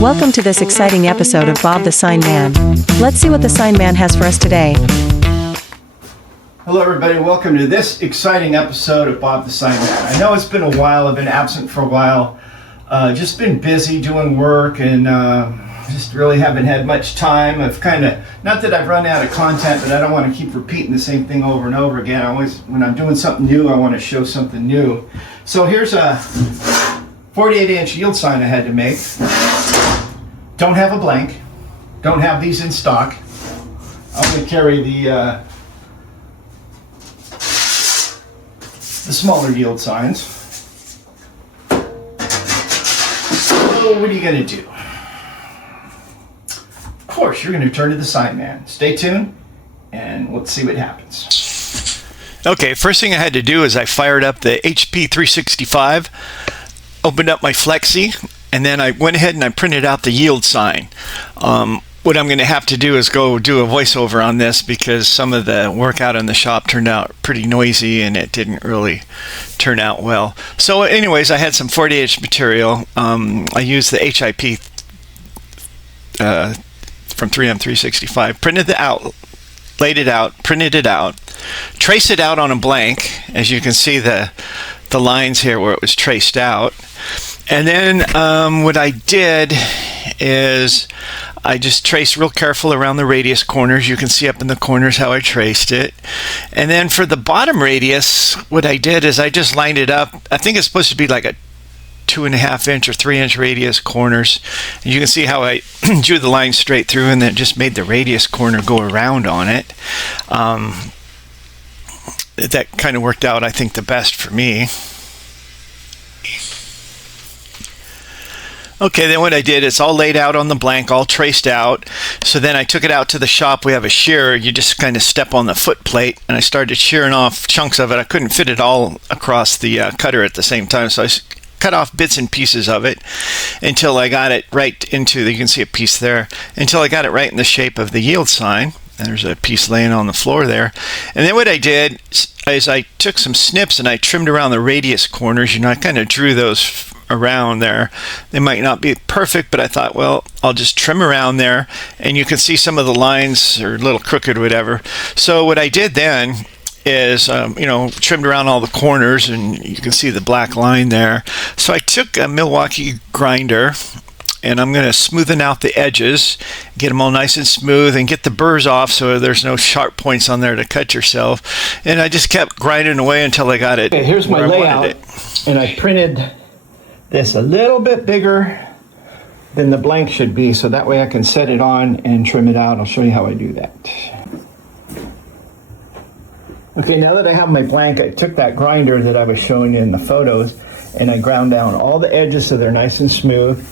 Welcome to this exciting episode of Bob the Sign Man. Let's see what the Sign Man has for us today. Hello everybody, welcome to this exciting episode of Bob the Sign Man. I know it's been a while, I've been absent for a while, just been busy doing work and just really haven't had much time. I've not that I've run out of content, but I don't want to keep repeating the same thing over and over again. When I'm doing something new, I want to show something new. So here's a 48-inch yield sign I had to make. Don't have a blank, don't have these in stock. I'm going to carry the smaller yield signs. So what are you going to do? Of course, you're going to turn to the Sign Man. Stay tuned, and let's see what happens. Okay, first thing I had to do is I fired up the HP 365, opened up my Flexi, and then I went ahead and I printed out the yield sign. What I'm going to have to do is go do a voiceover on this because some of the work out in the shop turned out pretty noisy and it didn't really turn out well. So anyways, I had some 48-inch material. I used the HIP from 3M 365, printed it out, laid it out, printed it out, traced it out on a blank. As you can see the lines here where it was traced out. And then what I did is I just traced real careful around the radius corners. You can see up in the corners how I traced it. And then for the bottom radius, what I did is I just lined it up. I think it's supposed to be like a 2.5-inch or 3-inch radius corners. And you can see how I drew the line straight through and then just made the radius corner go around on it. That kind of worked out, I think, the best for me. Okay, then what I did is all laid out on the blank, all traced out. So then I took it out to the shop. We have a shearer. You just kind of step on the foot plate, and I started shearing off chunks of it. I couldn't fit it all across the cutter at the same time, so I cut off bits and pieces of it until I got it right into, you can see a piece there, until I got it right in the shape of the yield sign. There's a piece laying on the floor there. And then what I did is I took some snips and I trimmed around the radius corners. I kind of drew those around there. They might not be perfect, but I thought, well, I'll just trim around there. And you can see some of the lines are a little crooked or whatever. So what I did then is, trimmed around all the corners, and you can see the black line there. So I took a Milwaukee grinder, and I'm going to smoothen out the edges, get them all nice and smooth, and get the burrs off so there's no sharp points on there to cut yourself. And I just kept grinding away until I got it. Okay, here's my layout, and I printed this a little bit bigger than the blank should be, so that way I can set it on and trim it out. I'll show you how I do that. Okay, now that I have my blank, I took that grinder that I was showing you in the photos, and I ground down all the edges so they're nice and smooth.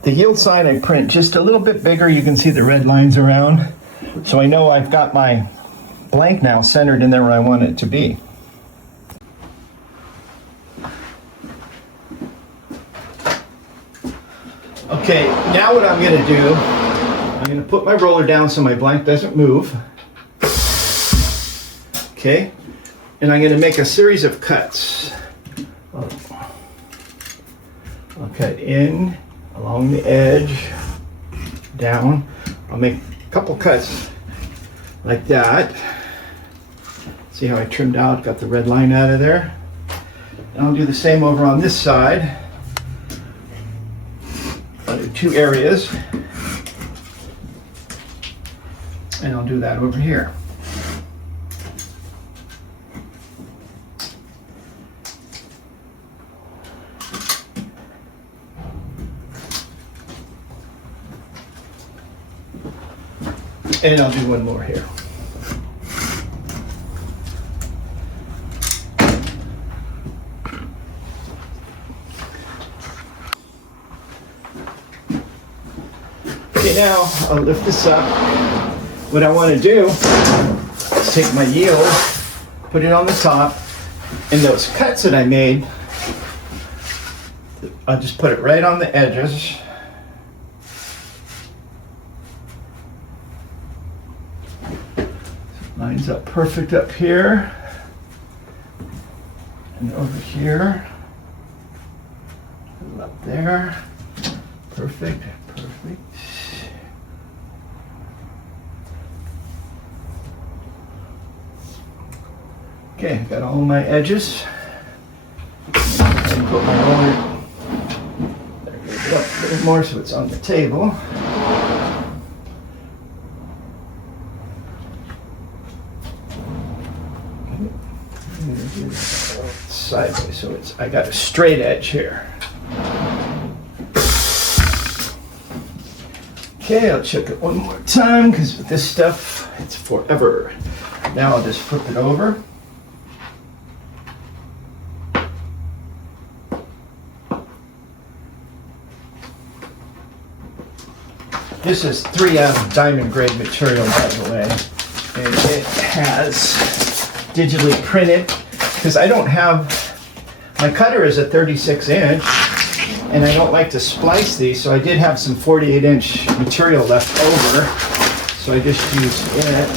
The yield sign I print just a little bit bigger. You can see the red lines around. So I know I've got my blank now centered in there where I want it to be. Okay, now what I'm going to do, I'm going to put my roller down so my blank doesn't move. Okay, and I'm going to make a series of cuts. I'll cut in along the edge, down. I'll make a couple cuts like that. See how I trimmed out, got the red line out of there. And I'll do the same over on this side. I'll do 2 areas. And I'll do that over here. And I'll do one more here. Okay, now I'll lift this up. What I want to do is take my yield, put it on the top, and those cuts that I made, I'll just put it right on the edges. Lines up perfect up here and over here, up there. Perfect, perfect. Okay, got all my edges. Put my roller there, up a little more so it's on the table. Sideways, so I got a straight edge here. Okay, I'll check it one more time because with this stuff, it's forever. Now I'll just flip it over. This is 3M diamond grade material, by the way, and it has digitally printed because I don't have, my cutter is a 36 inch and I don't like to splice these, so I did have some 48 inch material left over, so I just used it.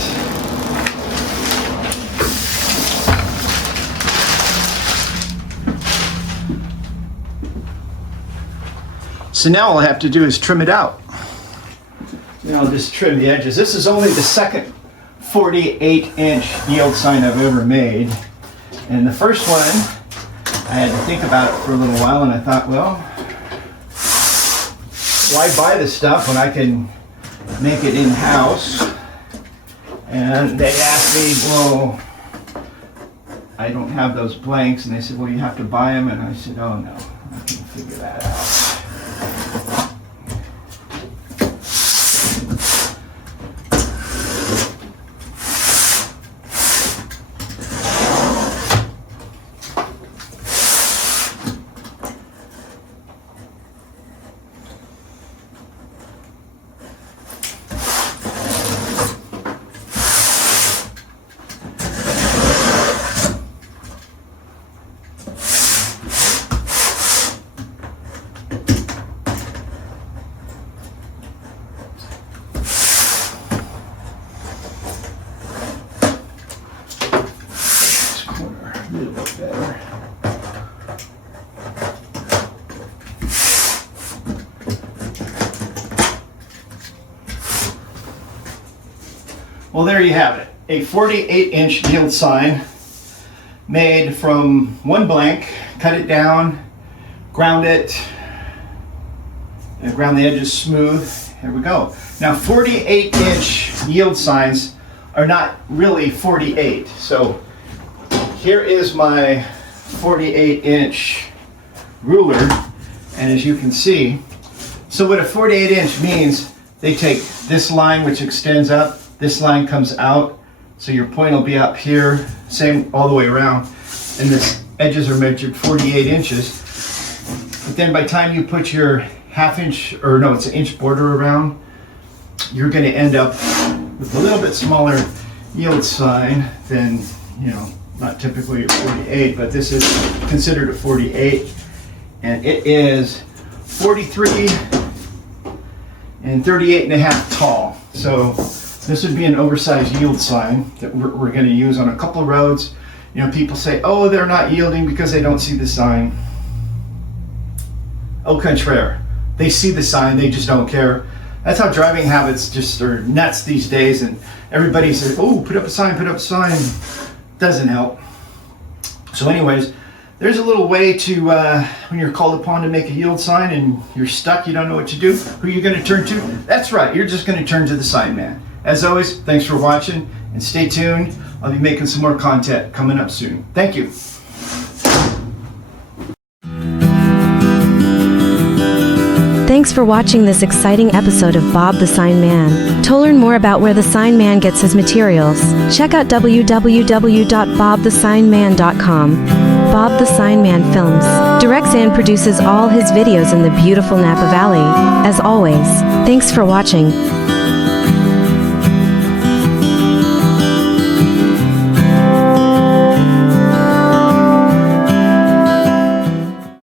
So now all I have to do is trim it out. Now I'll just trim the edges. This is only the second 48 inch yield sign I've ever made. And the first one, I had to think about it for a little while and I thought, well, why buy this stuff when I can make it in-house? And they asked me, well, I don't have those blanks. And they said, well, you have to buy them. And I said, oh no, I can figure that out. A little bit better. Well, there you have it. A 48 inch yield sign made from one blank, cut it down, ground it, and ground the edges smooth. Here we go. Now 48 inch yield signs are not really 48. So here is my 48 inch ruler, and as you can see, so what a 48 inch means, they take this line which extends up, this line comes out, so your point will be up here, same all the way around, and the edges are measured 48 inches. But then by the time you put your half inch, or no, it's an inch border around, you're going to end up with a little bit smaller yield sign than, you know, not typically a 48, but this is considered a 48, and it is 43 and 38 and a half tall. So this would be an oversized yield sign that we're going to use on a couple of roads. You know, people say, oh, they're not yielding because they don't see the sign. Au contraire, they see the sign, they just don't care. That's how driving habits just are nuts these days, and everybody says, oh, put up a sign, put up a sign. Doesn't help. So anyways, there's a little way to, when you're called upon to make a yield sign and you're stuck, you don't know what to do, who are you going to turn to? That's right, you're just going to turn to the sign man. As always, thanks for watching, and stay tuned. I'll be making some more content coming up soon. Thank you. Thanks for watching this exciting episode of Bob the Sign Man. To learn more about where the Sign Man gets his materials, check out www.bobthesignman.com. Bob the Sign Man Films directs and produces all his videos in the beautiful Napa Valley. As always, thanks for watching.